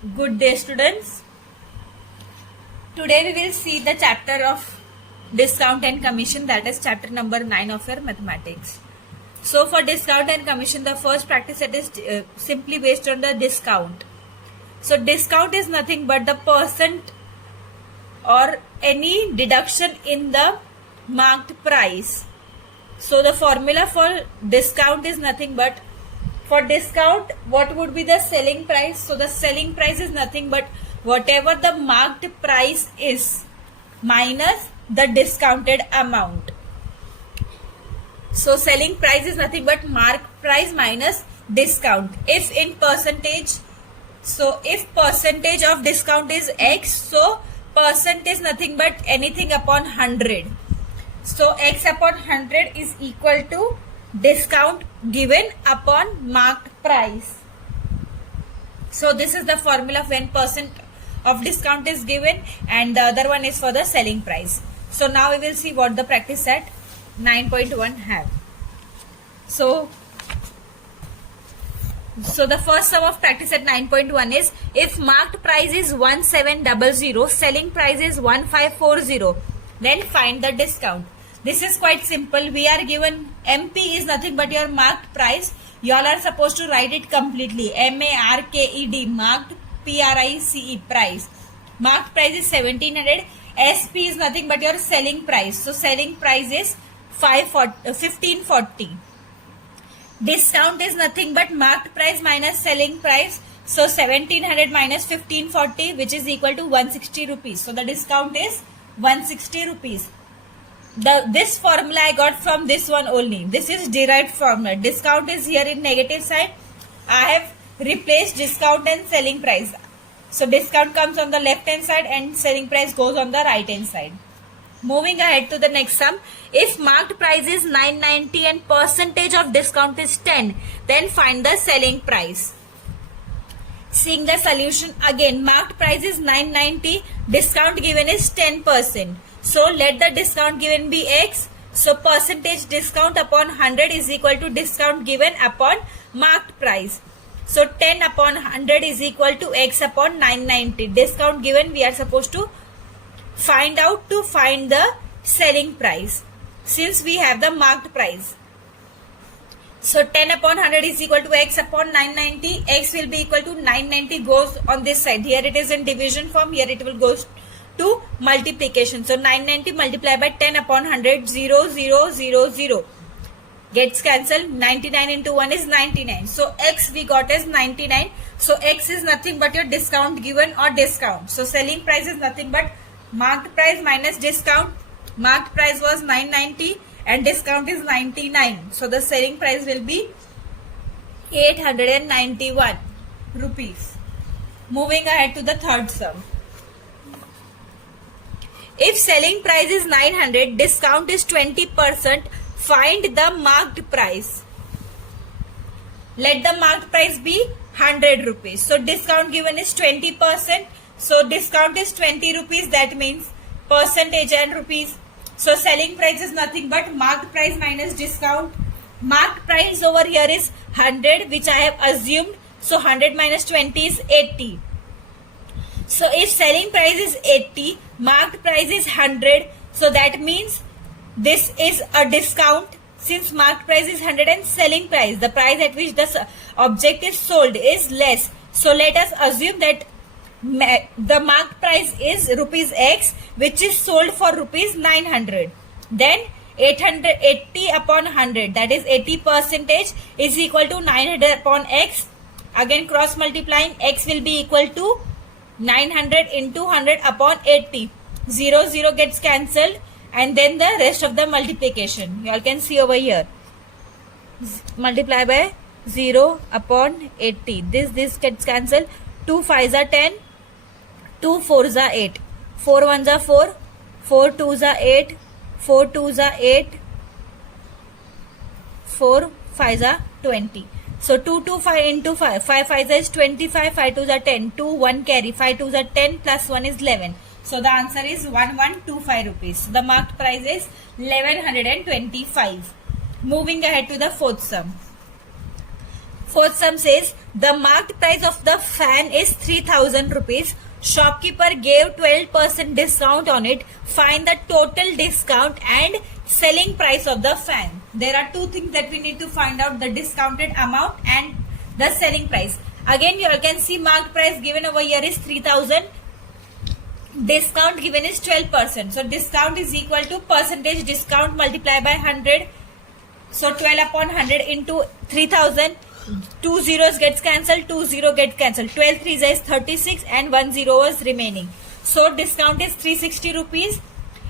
Good day, students. Today we will see the chapter of discount and commission, that is chapter number 9 of your mathematics. So for discount and commission, the first practice set is simply based on the discount. So discount is nothing but the percent or any deduction in the marked price. So the formula for discount is nothing but, for discount, what would be the selling price? So the selling price is nothing but whatever the marked price is minus the discounted amount. So selling price is nothing but marked price minus discount. If in percentage, so if percentage of discount is X, so percent is nothing but anything upon 100. So X upon 100 is equal to discount given upon marked price. So this is the formula when percent of discount is given, and the other one is for the selling price. So now we will see what the practice at 9.1 have. So the first sum of practice at 9.1 is, if marked price is 1700, selling price is 1540, then find the discount. This is quite simple. We are given MP is nothing but your marked price. You all are supposed to write it completely. MARKED, marked PRICE, price. Marked price is 1700. SP is nothing but your selling price. So selling price is 1540. Discount is nothing but marked price minus selling price. So 1700 minus 1540, which is equal to 160 rupees. So the discount is 160 rupees. This formula I got from this one only. This is derived formula. Discount is here in negative side. I have replaced discount and selling price. So discount comes on the left hand side and selling price goes on the right hand side. Moving ahead to the next sum. If marked price is 990 and percentage of discount is 10, then find the selling price. Seeing the solution again, marked price is 990, discount given is 10%. So let the discount given be X. So percentage discount upon 100 is equal to discount given upon marked price. So 10 upon 100 is equal to X upon 990. Discount given, we are supposed to find out to find the selling price since we have the marked price. So 10 upon 100 is equal to X upon 990. X will be equal to 990 goes on this side. Here it is in division form. Here it will go to multiplication. So 990 multiplied by 10 upon 100, 0, 0, 0, 0. Gets cancelled. 99 into 1 is 99. So X we got as 99. So X is nothing but your discount given or discount. So selling price is nothing but marked price minus discount. Marked price was 990 and discount is 99. So the selling price will be 891 rupees. Moving ahead to the third sum. If selling price is 900, discount is 20%, find the marked price. Let the marked price be 100 rupees. So discount given is 20%. So discount is 20 rupees. That means percentage and rupees. So selling price is nothing but marked price minus discount. Marked price over here is 100, which I have assumed. So 100 minus 20 is 80. So if selling price is 80, marked price is 100. So that means this is a discount since marked price is 100 and selling price, the price at which the object is sold, is less. So let us assume that the marked price is rupees X, which is sold for rupees 900. Then 880 upon 100, that is 80% is equal to 900 upon X. Again cross multiplying, X will be equal to 900 into 100 upon 80. 0, 0 gets cancelled, and then the rest of the multiplication. You all can see over here. Multiply by 0 upon 80. This gets cancelled. 2 5s are 10. 2 4s are 8. 4 1s are 4. 4 2s are 8. 4 2s are 8. 4 5s are 20. So 2 2 5 into 5. 5 5s is 25. 5 2s are 10. 2 1 carry. 5 2s are 10 plus 1 is 11. So the answer is 1125 rupees. So the marked price is 1125. Moving ahead to the fourth sum. Fourth sum says the marked price of the fan is 3000 rupees. Shopkeeper gave 12% discount on it. Find the total discount and selling price of the fan. There are two things that we need to find out: the discounted amount and the selling price. Again, you can see marked price given over here is 3000. Discount given is 12%. So discount is equal to percentage discount multiplied by 100. So 12 upon 100 into 3000. 2 zeros gets cancelled, 2 0 gets cancelled. 12 3 is 36 and 1 0 was remaining. So discount is 360 rupees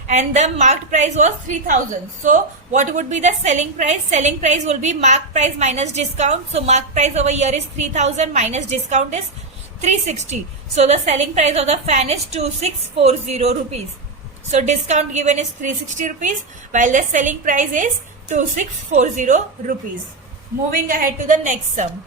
and the marked price was 3000. So what would be the selling price? Selling price will be marked price minus discount. So marked price over here is 3000 minus discount is 360. So the selling price of the fan is 2640 rupees. So discount given is 360 rupees while the selling price is 2640 rupees. Moving ahead to the next sum.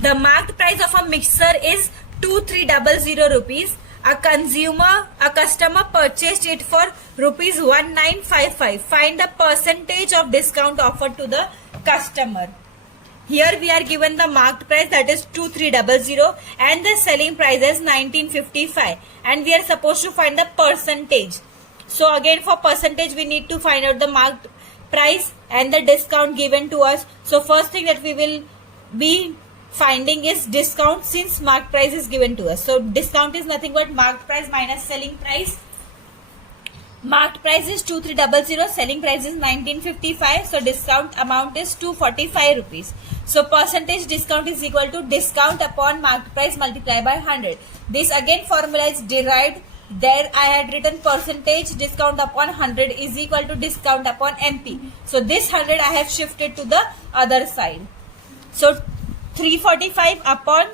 The marked price of a mixer is 2300 rupees. A customer purchased it for rupees 1955. Find the percentage of discount offered to the customer. Here we are given the marked price, that is 2300, and the selling price is 1955, and we are supposed to find the percentage. So again, for percentage we need to find out the marked price and the discount given to us. So first thing that we will be finding is discount, since marked price is given to us. So discount is nothing but marked price minus selling price. Marked price is 2300, selling price is 1955, so discount amount is 245 rupees. So percentage discount is equal to discount upon marked price multiplied by 100. This again formula is derived. There I had written percentage discount upon 100 is equal to discount upon MP. So this 100 I have shifted to the other side. So 345 upon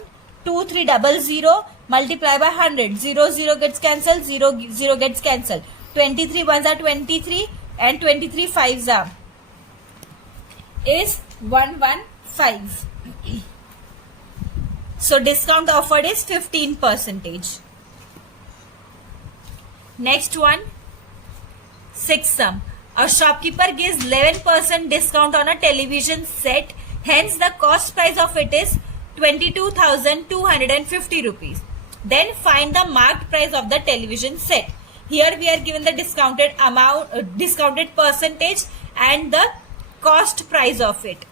2300 multiplied by 100. 0 0 gets cancelled, 0 0 gets cancelled. 23 ones are 23 and 23 fives are is 115. So discount offered is 15%. Next one, sixth sum. A shopkeeper gives 11% discount on a television set. Hence the cost price of it is 22,250 rupees. Then find the marked price of the television set. Here we are given the discounted amount, discounted percentage and the cost price of it.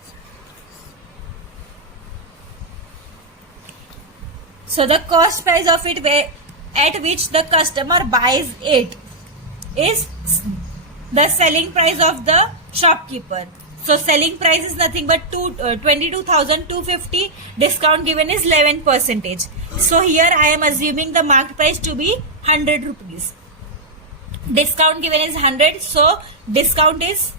So the cost price of it at which the customer buys it is the selling price of the shopkeeper. So selling price is nothing but 22,250. Discount given is 11%. So here I am assuming the marked price to be 100 rupees. Discount given is 100, so discount is,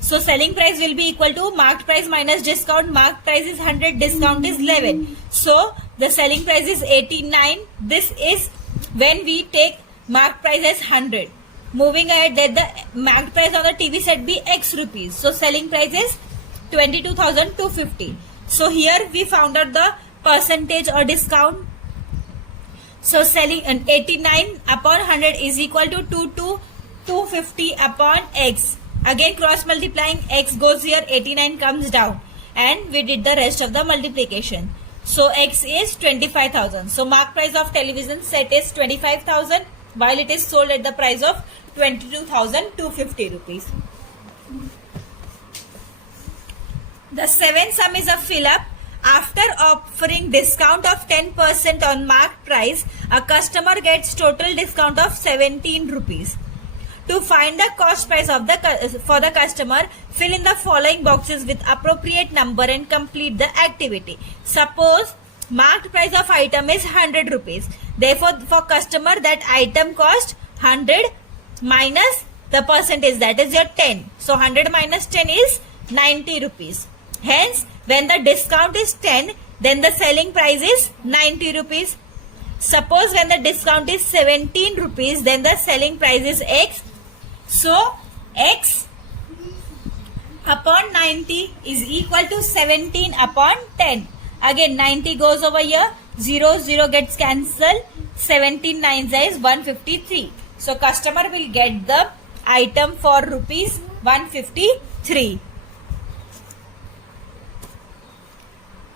so selling price will be equal to marked price minus discount. Marked price is 100, discount is 11, so the selling price is 89. This is when we take marked price as 100. Moving ahead, that the marked price on the TV set be X rupees, so selling price is 22,250. So here we found out the percentage or discount. So selling 89 upon 100 is equal to 250 upon X. Again cross multiplying, X goes here, 89 comes down, and we did the rest of the multiplication. So X is 25,000. So marked price of television set is 25,000 while it is sold at the price of 22,250 rupees. The seventh sum is a fill up. After offering discount of 10% on marked price, a customer gets total discount of 17 rupees. To find the cost price of for the customer, fill in the following boxes with appropriate number and complete the activity. Suppose marked price of item is 100 rupees. Therefore, for customer that item cost 100 minus the percentage, that is your 10. So 100 minus 10 is 90 rupees. Hence, when the discount is 10, then the selling price is 90 rupees. Suppose when the discount is 17 rupees, then the selling price is X. So, X upon 90 is equal to 17 upon 10. Again, 90 goes over here, 0, 0 gets cancelled, 17 9 is 153. So customer will get the item for rupees 153.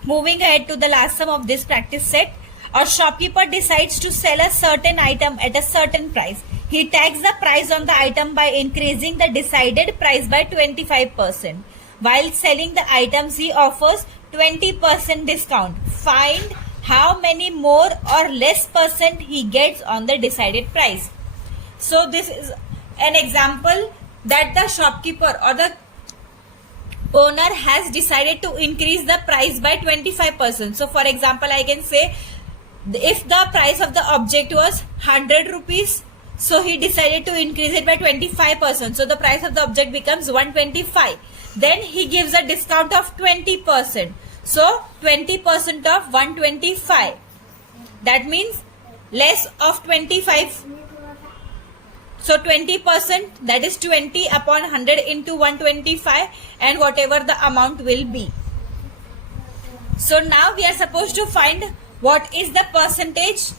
Moving ahead to the last sum of this practice set. A shopkeeper decides to sell a certain item at a certain price. He tags the price on the item by increasing the decided price by 25%. While selling the items, he offers 20% discount. Find how many more or less percent he gets on the decided price. So this is an example that the shopkeeper or the owner has decided to increase the price by 25%. So for example, I can say if the price of the object was 100 rupees, so he decided to increase it by 25%. So the price of the object becomes 125. Then he gives a discount of 20%. So 20% of 125. That means less of 25. So 20%, that is 20 upon 100 into 125, and whatever the amount will be. So now we are supposed to find what is the percentage,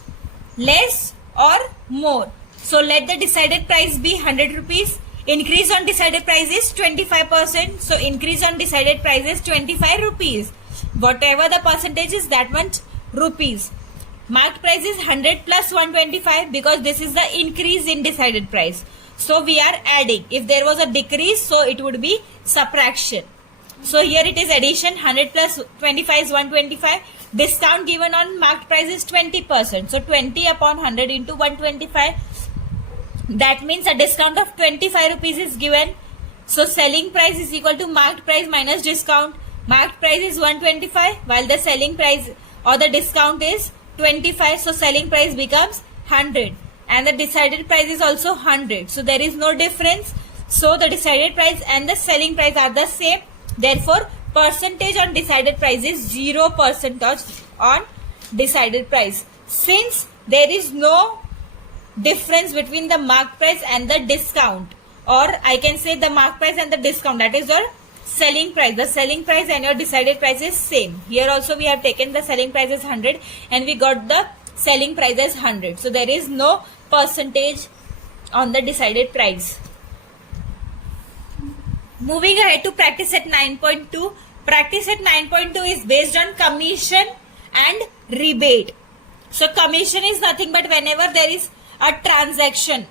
less or more. So let the decided price be 100 rupees. Increase on decided price is 25%. So increase on decided price is 25 rupees. Whatever the percentage is, that much rupees. Marked price is 100 plus 125 because this is the increase in decided price. So we are adding. If there was a decrease, so it would be subtraction. So here it is addition. 100 plus 25 is 125. Discount given on marked price is 20%. So 20 upon 100 into 125. That means a discount of 25 rupees is given. So selling price is equal to marked price minus discount. Marked price is 125 while the selling price or the discount is 25. So selling price becomes 100 and the decided price is also 100. So there is no difference. So the decided price and the selling price are the same. Therefore, percentage on decided price is 0% on decided price. Since there is no difference between the marked price and the discount, or I can say the marked price and the discount, that is your selling price. The selling price and your decided price is same. Here also we have taken the selling price as 100 and we got the selling price as 100. So there is no percentage on the decided price. Moving ahead to practice set 9.2. Practice set 9.2 is based on commission and rebate. So commission is nothing but whenever there is a transaction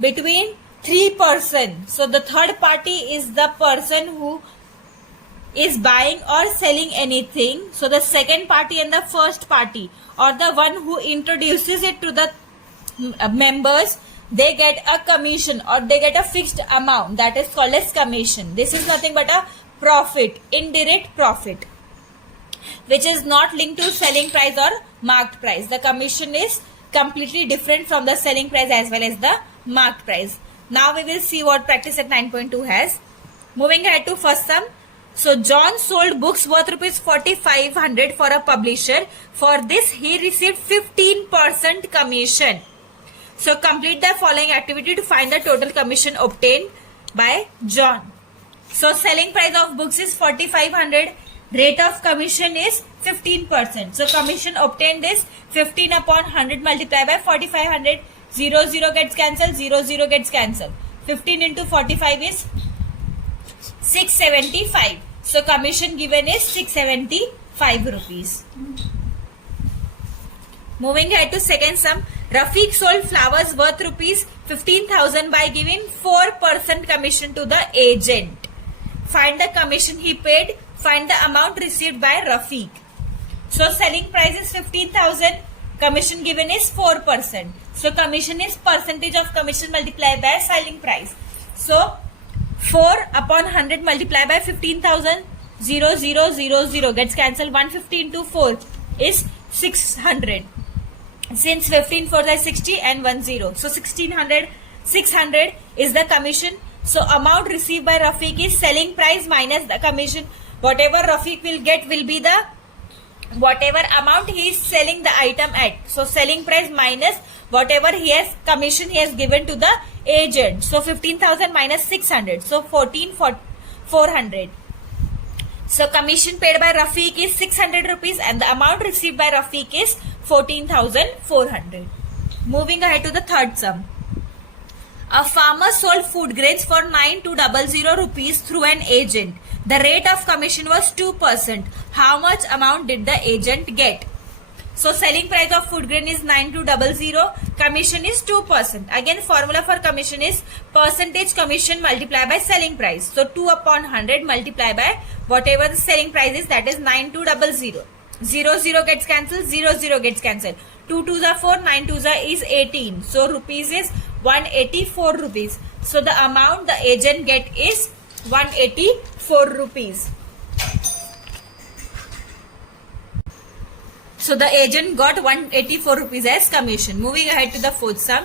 between three persons. So the third party is the person who is buying or selling anything. So the second party and the first party, or the one who introduces it to the members, they get a commission or they get a fixed amount, that is called as commission. This is nothing but a profit, indirect profit, which is not linked to selling price or marked price. The commission is completely different from the selling price as well as the marked price. Now we will see what practice at 9.2 has. Moving ahead to first sum. So John sold books worth rupees 4,500 for a publisher. For this he received 15% commission. So complete the following activity to find the total commission obtained by John. So selling price of books is 4,500. Rate of commission is 15%. So commission obtained is 15 upon 100 multiplied by 4,500. 0 0 gets cancelled, 0 0 gets cancelled. 15 into 45 is 675. So commission given is 675 rupees. Moving ahead to second sum. Rafiq sold flowers worth rupees 15,000 by giving 4% commission to the agent. Find the commission he paid. Find the amount received by Rafiq. So selling price is 15,000. Commission given is 4%. So commission is percentage of commission multiplied by selling price. So 4 upon 100 multiplied by 15,000. 0 0 0 0 gets cancelled. 150 into 4 is 600. Since 15 4 is 60 and 1 0. So 1600, 600 is the commission. So amount received by Rafiq is selling price minus the commission. Whatever Rafiq will get will be the whatever amount he is selling the item at. So selling price minus whatever he has commission he has given to the agent. So 15,000 minus 600. So 14,400. So commission paid by Rafiq is 600 rupees and the amount received by Rafiq is 14,400. Moving ahead to the third sum. A farmer sold food grains for 9200 rupees through an agent. The rate of commission was 2%. How much amount did the agent get? So selling price of food grain is 9200, commission is 2%. Again, formula for commission is percentage commission multiplied by selling price. So 2 upon 100 multiplied by whatever the selling price is, that is 9200. 0 gets cancelled, 0 gets cancelled. 2 2s are 4, 9 2s are is 18. So rupees is 184 rupees. So the amount the agent get is 184 rupees. So the agent got 184 rupees as commission. Moving ahead to the fourth sum.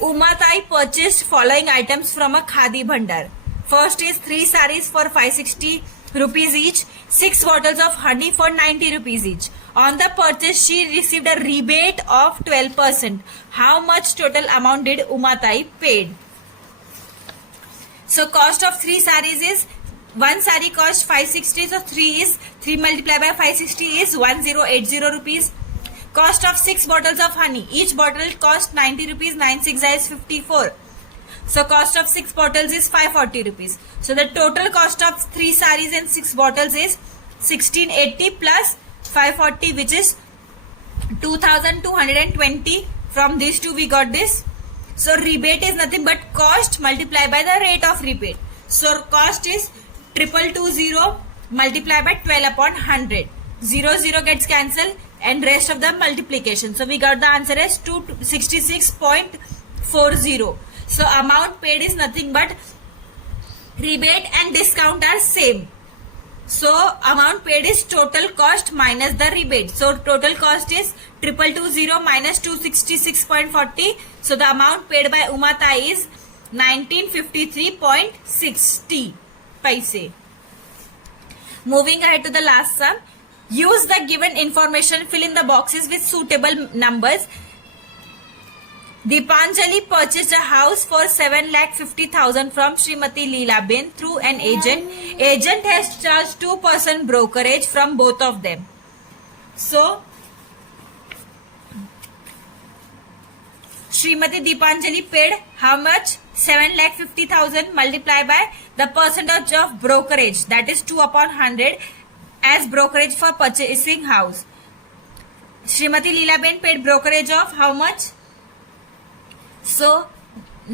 Umatai purchased following items from a Khadi Bhandar. First is 3 saris for 560 rupees each, 6 bottles of honey for 90 rupees each. On the purchase, she received a rebate of 12%. How much total amount did Umatai paid? So cost of 3 saris is, 1 sari cost 560, so 3 multiplied by 560 is 1080 rupees. Cost of 6 bottles of honey. Each bottle cost 90 rupees, 9 6 is 54. So cost of 6 bottles is 540 rupees. So the total cost of 3 saris and 6 bottles is 1680 plus 540, which is 2220. From these two we got this. So rebate is nothing but cost multiplied by the rate of rebate. So cost is 2220 multiplied by 12 upon 100. 0 gets cancelled and rest of the multiplication. So we got the answer as 266.40. So amount paid is nothing but rebate and discount are same. So amount paid is total cost minus the rebate. So total cost is 2220 minus 266.40. So the amount paid by Umatai is 1953.60 paise. Moving ahead to the last sum. Use the given information, fill in the boxes with suitable numbers. Deepanjali purchased a house for 7,50,000 from Srimati Leelaben through an agent. Agent has charged 2% brokerage from both of them. So, Srimati Deepanjali paid how much? 7,50,000 multiplied by the percentage of brokerage, that is 2 upon 100 as brokerage for purchasing house. Srimati Leelaben paid brokerage of how much? So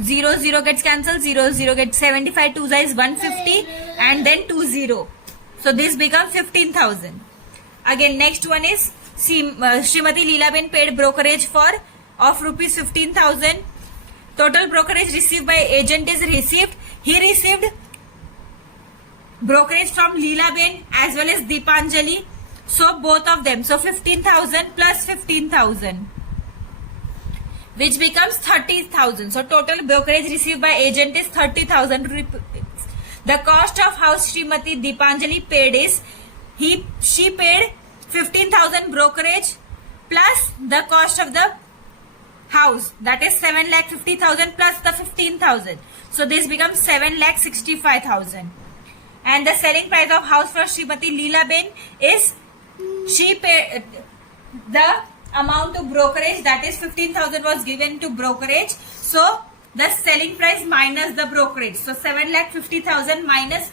0 gets cancelled, 0 gets 75, 2 is 150 and then 20. So this becomes 15,000. Again next one is Srimati Leelaben paid brokerage for of rupees 15,000. Total brokerage received by agent is received. He received brokerage from Leelaben as well as Deepanjali. So both of them. So 15,000 plus 15,000. Which becomes 30,000. So total brokerage received by agent is 30,000 rupees. The cost of house Srimati Deepanjali paid is, she paid 15,000 brokerage plus the cost of the house, that is 7,50,000 plus the 15,000. So this becomes 7,65,000. And the selling price of house for Srimati Leelaben is, she paid the amount of brokerage, that is 15,000 was given to brokerage. So the selling price minus the brokerage. So 7,50,000 minus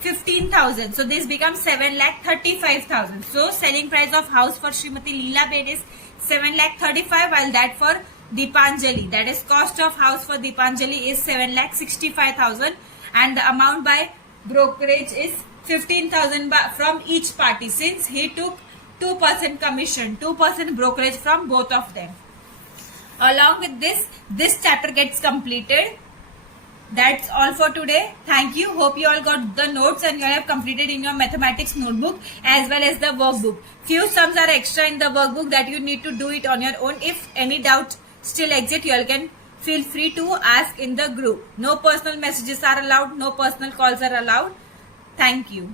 15,000. So this becomes 7,35,000. So selling price of house for Srimati Leelaben is 7,35,000, while that for Deepanjali, that is cost of house for Deepanjali is 7,65,000, and the amount by brokerage is 15,000 from each party, since he took 2% commission, 2% brokerage from both of them. Along with this chapter gets completed. That's all for today. Thank you. Hope you all got the notes and you all have completed in your mathematics notebook as well as the workbook. Few sums are extra in the workbook that you need to do it on your own. If any doubt still exists, you all can feel free to ask in the group. No personal messages are allowed. No personal calls are allowed. Thank you.